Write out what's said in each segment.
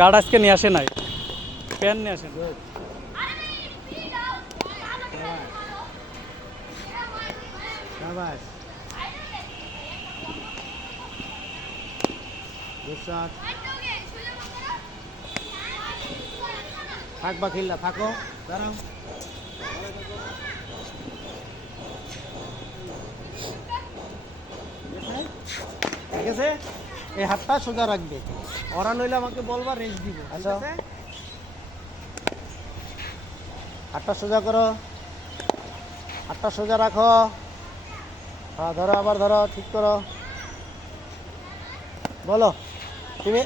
Guard আজকে নিয়ে আসে নাই, প্যান নিয়ে আসেন। থাকবা খেললা, থাকো, দাঁড়াও। ঠিক আছে, এই হাতটা সোজা রাখবে, ওরা নইলে আমাকে বলবা, রেস্ট দিব। ঠিক আছে, হাতটা সোজা করো, হাতটা সোজা রাখো। হ্যাঁ ধরো, আবার ধরো, ঠিক করো। বলো, তুমি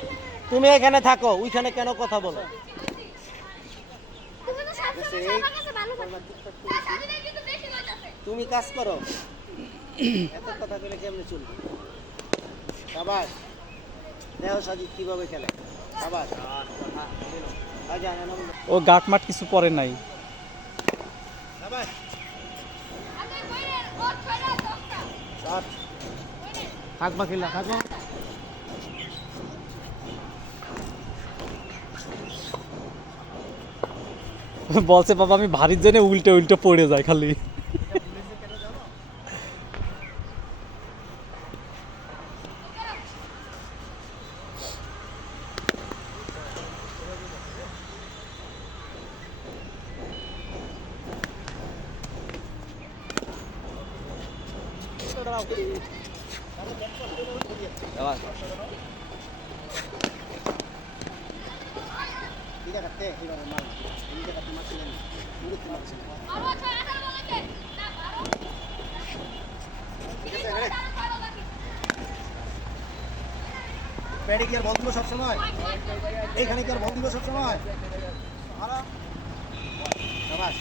তুমি এখানে থাকো, ওইখানে কেন কথা বলো? তুমি কাজ করো, এত কথা বলে কেমনে চলবে? সাবাস, দেখো সাজিদ কিভাবে খেলে। সাবাস, ও গাট মাঠ কিছু পরে নাই। সাবাস, থাকবা খেলা, থাকো। বলছে বাবা আমি ভারীর জন্য উল্টে উল্টে পড়ে যায় খালি। প্যাডে কি আর বল দিব সবসময়? এইখানে কি আর বল দিব সবসময়? সাবাস,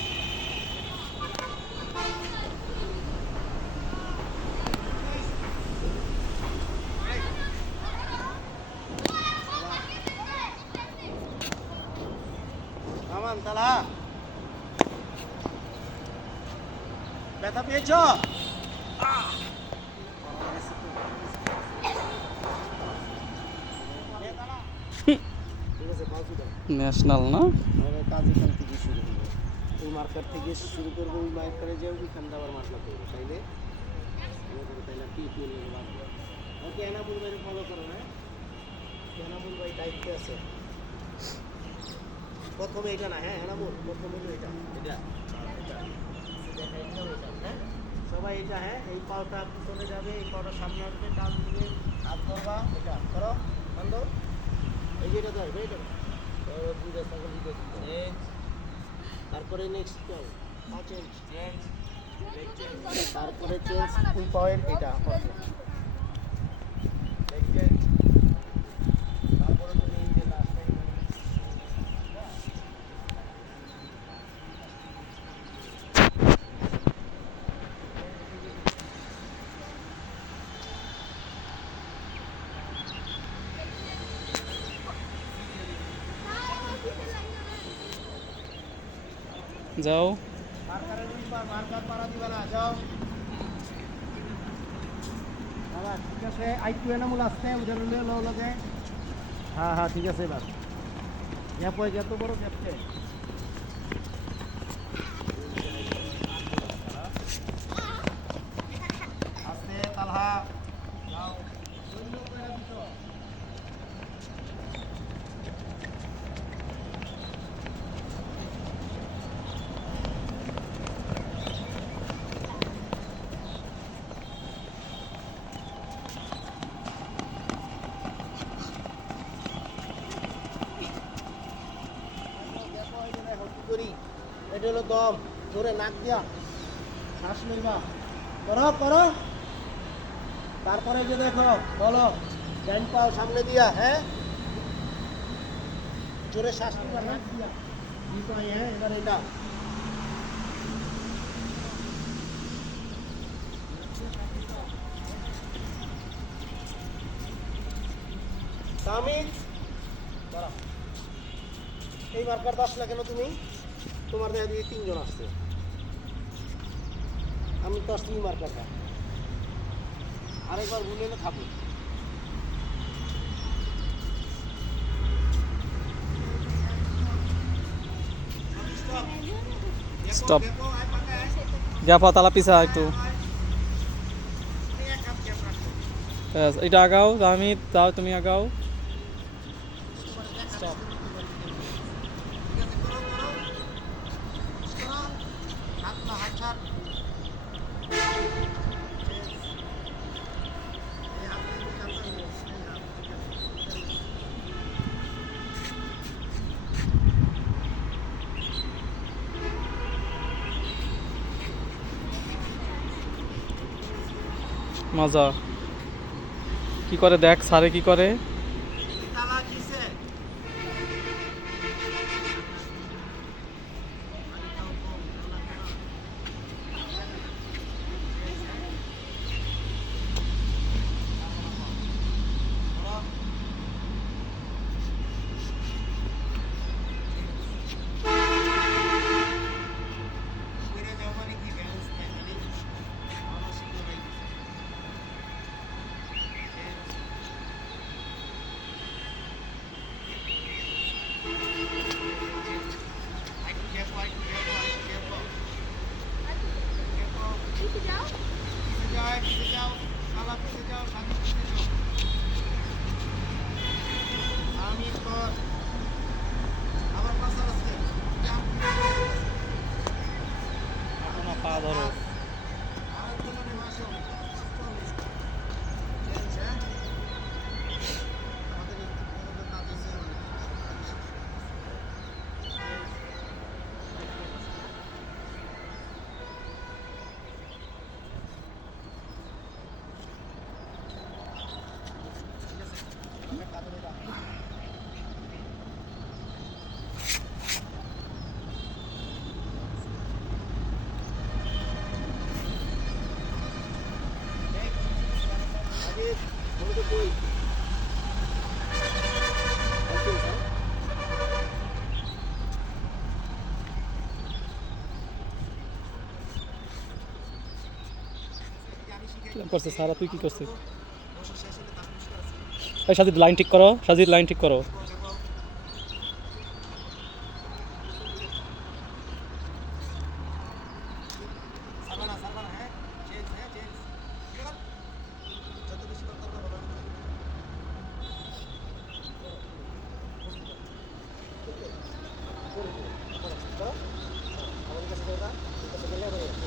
আমান তালা, ব্যথা পেয়েছ? ন্যাশনাল না, কাজ এখান থেকে শুরু হবে, ওই মার্কার থেকে শুরু করবো, ওই মার্কারে যাও, ওইখানটা আবার মার্কার করবো, তাইলে তাইলে পিপিএল ওকে। এনামুল ভাই ফলো করো, না এনামুল ভাই দায়িত্বে আছে। প্রথমে এটা না, হ্যাঁ এনামুল, প্রথমে এটা এটা হ্যাঁ, সবাই এটা, হ্যাঁ এই পাওটা পিছনে যাবে, এই পাওটা সামনে আসবে, ডান দিকে হাত ধরবা, এটা করো বন্ধ, এই যেটা ধরবে, এটা তারপরে নেক্সট চেঞ্জ, তারপরে চেঞ্জ ফুল পাওয়ার, এটা তারপরে তুমি এই যে লাস্ট টাইম যাও। মার্কার পাড়া দিবা না, যাও। আবার ঠিক আছে, আইটু এনামুল আসছে, ওদের লগে। হ্যাঁ হ্যাঁ ঠিক আছে, এবার গ্যাপ হয়ে গেত, বড় গ্যাপছে। আসতে তালহা, যাও। এটা হলো দম, জোরে নাক দিয়া শ্বাস লইবা, করো করো। তারপরে যে দেখো, বলো ডান পাও সামনে দিয়া, হ্যাঁ জোরে শ্বাস নিবা, নাক দিয়া, হ্যাঁ এবার এটা তামিজ। এই মার্কারটা আসলে কেন তুমি? তোমার দেখা দিয়ে 3 জন আসছে, আমি তো আসছি মার্কারটা, আরেকবার ভুলে না খাবো। স্টপ গ্যাপ তালা পিছা একটু ব্যাস, এটা আগাও আমি তাও তুমি আগাও স্টপ মজা কি করে দেখ সারে কি করে পা ধরো করছে সারা তুই কি করছিস এই সাজিদ লাইন ঠিক করো সাজিদ লাইন ঠিক করো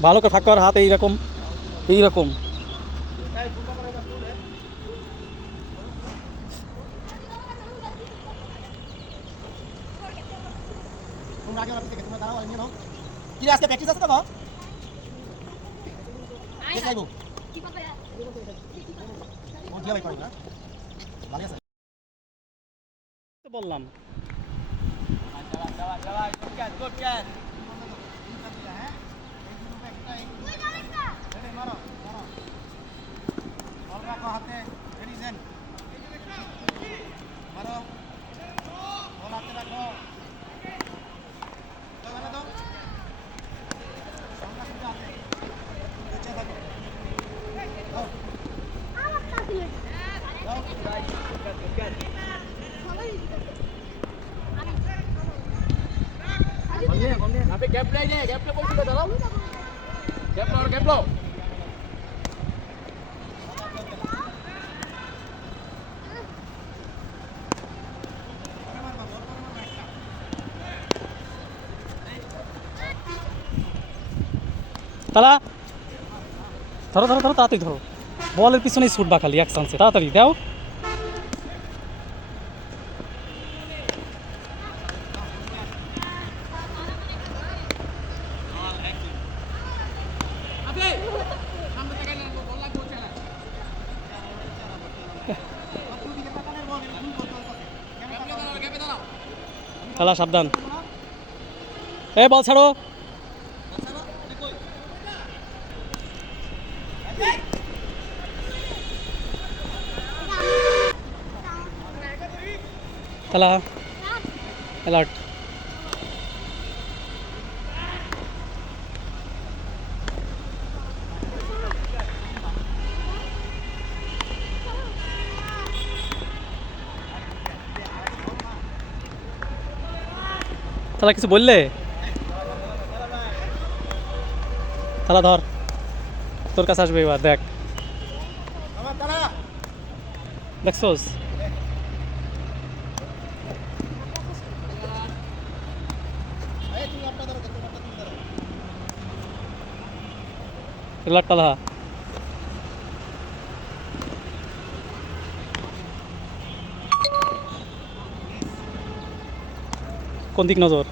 ভালো করে ফাঁক কর হাত এইরকম এইরকম কি আজকে প্র্যাকটিস আছে তো বাবা কে যাইবো ও দিয়া ভাই কইরা ভালো আছে বললাম গুড ক্যাচ গুড ক্যাচ মারো মারো বল রাখো হাতে রেডি দেন মারো বল হাতে রাখো দাও দাও সামনে থেকে হাতে নিচে থাকো দাও আমার কাছে দাও গাইস গুড ক্যাচ আপনি গ্যাপ নাই নে গ্যাপটা বলছি তো দাঁড়াও গ্যাপ লো তালা ধরো ধরো ধরো তাড়াতাড়ি ধরো বলের পিছনেই ছুটবা খালি এক চান্সে তাড়াতাড়ি দাও খেলা সাবধান এ বল ছাড়ো খেলা অ্যালার্ট তাহলে কিছু বললে তালা ধর, তোর কাছে আসবে এবার, দেখ আমার তারা দেখছোস? এই তুমি আপনার ধরো তোমারটা তুমি ধরো এগুলার তালা কোন দিক নজর?